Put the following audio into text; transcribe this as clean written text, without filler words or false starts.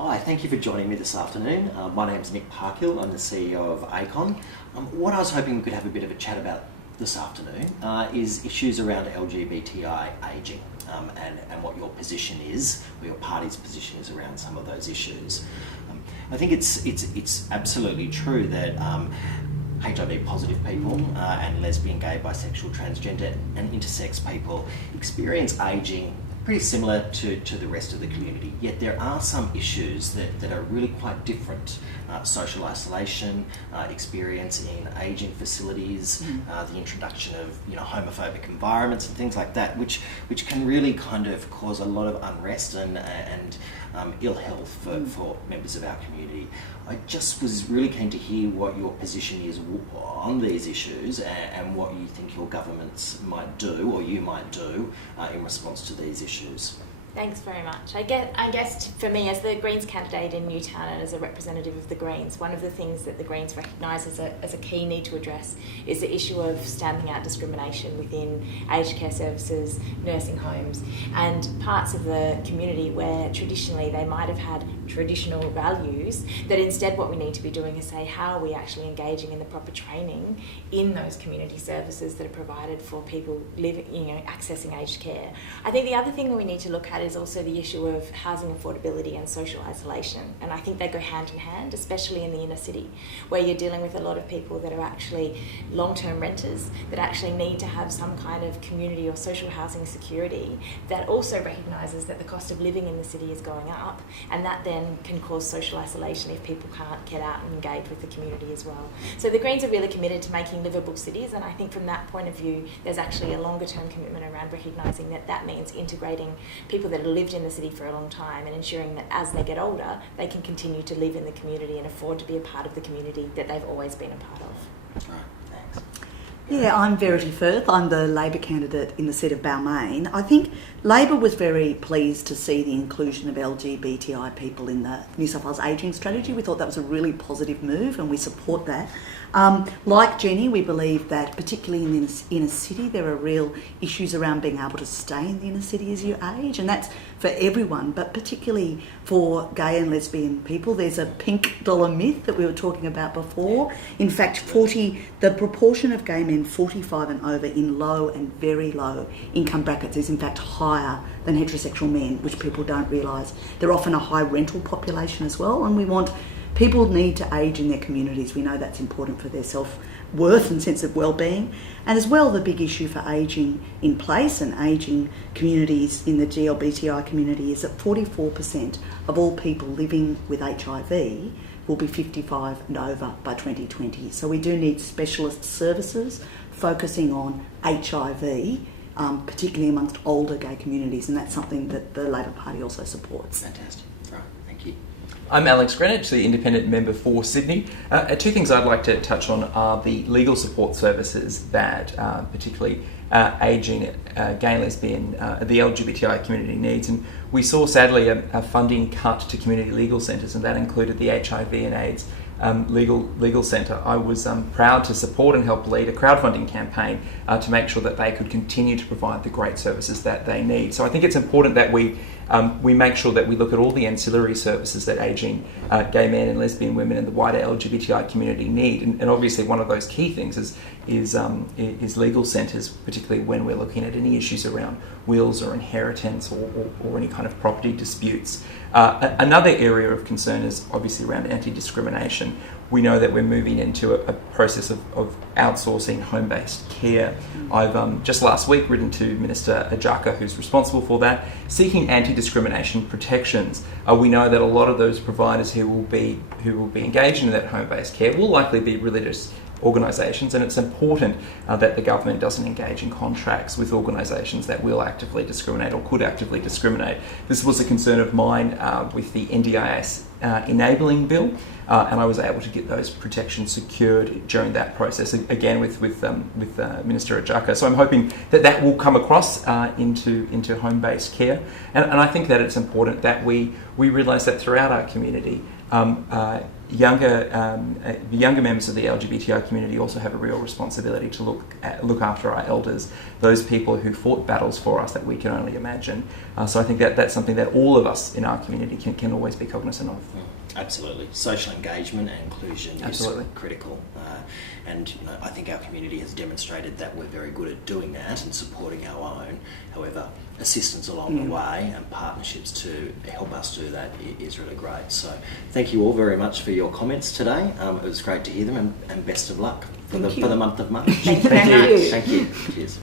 Hi, thank you for joining me this afternoon. My name's Nick Parkhill, I'm the CEO of ACON. What I was hoping we could have a bit of a chat about this afternoon is issues around LGBTI ageing and what your position is, or your party's position is around some of those issues. I think it's absolutely true that HIV positive people and lesbian, gay, bisexual, transgender and intersex people experience ageing pretty similar to the rest of the community, yet there are some issues that are really quite different. Social isolation, experience in ageing facilities, the introduction of homophobic environments and things like that, which can really kind of cause a lot of unrest and ill health for members of our community. I just was really keen to hear what your position is on these issues and what you think your governments might do or you might do in response to these issues. Thanks very much. I guess for me, as the Greens candidate in Newtown and as a representative of the Greens, one of the things that the Greens recognise as a key need to address is the issue of stamping out discrimination within aged care services, nursing homes, and parts of the community where traditionally they might have had traditional values, that instead what we need to be doing is say, how are we actually engaging in the proper training in those community services that are provided for people living, accessing aged care. I think the other thing that we need to look at is also the issue of housing affordability and social isolation, and I think they go hand in hand, especially in the inner city, where you're dealing with a lot of people that are actually long-term renters that actually need to have some kind of community or social housing security, that also recognises that the cost of living in the city is going up, and that then can cause social isolation if people can't get out and engage with the community as well. So the Greens are really committed to making livable cities, and I think from that point of view there's actually a longer term commitment around recognising that means integrating people that have lived in the city for a long time and ensuring that as they get older they can continue to live in the community and afford to be a part of the community that they've always been a part of. Right, thanks. Yeah, I'm Verity Firth. I'm the Labor candidate in the seat of Balmain. I think Labor was very pleased to see the inclusion of LGBTI people in the New South Wales Ageing Strategy. We thought that was a really positive move and we support that. Like Jenny, we believe that particularly in the inner city there are real issues around being able to stay in the inner city as you age, and that's for everyone, but particularly for gay and lesbian people. There's a pink dollar myth that we were talking about before. In fact, the proportion of gay men 45 and over in low and very low income brackets is in fact higher than heterosexual men, which people don't realise. They're often a high rental population as well, and people need to age in their communities. We know that's important for their self-worth and sense of well-being. And as well, the big issue for ageing in place and ageing communities in the GLBTI community is that 44% of all people living with HIV will be 55 and over by 2020. So we do need specialist services focusing on HIV, particularly amongst older gay communities, and that's something that the Labor Party also supports. Fantastic. Right, thank you. I'm Alex Greenwich, the independent member for Sydney. Two things I'd like to touch on are the legal support services that particularly ageing, gay and lesbian, the LGBTI community needs. And we saw sadly a funding cut to community legal centres, and that included the HIV and AIDS legal centre. I was proud to support and help lead a crowdfunding campaign to make sure that they could continue to provide the great services that they need. So I think it's important that we make sure that we look at all the ancillary services that ageing gay men and lesbian women and the wider LGBTI community need, and obviously one of those key things is legal centres, particularly when we're looking at any issues around wills or inheritance or any kind of property disputes. Another area of concern is obviously around anti-discrimination. We know that we're moving into a process of outsourcing home-based care. I've just last week written to Minister Ajaka, who's responsible for that, seeking anti-discrimination protections. We know that a lot of those providers who will be engaged in that home-based care will likely be religious organisations, and it's important that the government doesn't engage in contracts with organisations that will actively discriminate or could actively discriminate. This was a concern of mine with the NDIS enabling bill, and I was able to get those protections secured during that process, again with Minister Ajaka. So I'm hoping that will come across into home-based care, and I think that it's important that we realise that throughout our community younger members of the LGBTI community also have a real responsibility to look after our elders, those people who fought battles for us that we can only imagine. So I think that's something that all of us in our community can always be cognizant of. Absolutely. Social engagement and inclusion Absolutely. is critical. And I think our community has demonstrated that we're very good at doing that and supporting our own. However, assistance along the way and partnerships to help us do that is really great. So thank you all very much for your comments today. It was great to hear them, and best of luck for the month of March. Thank you very much. Thank you. Cheers.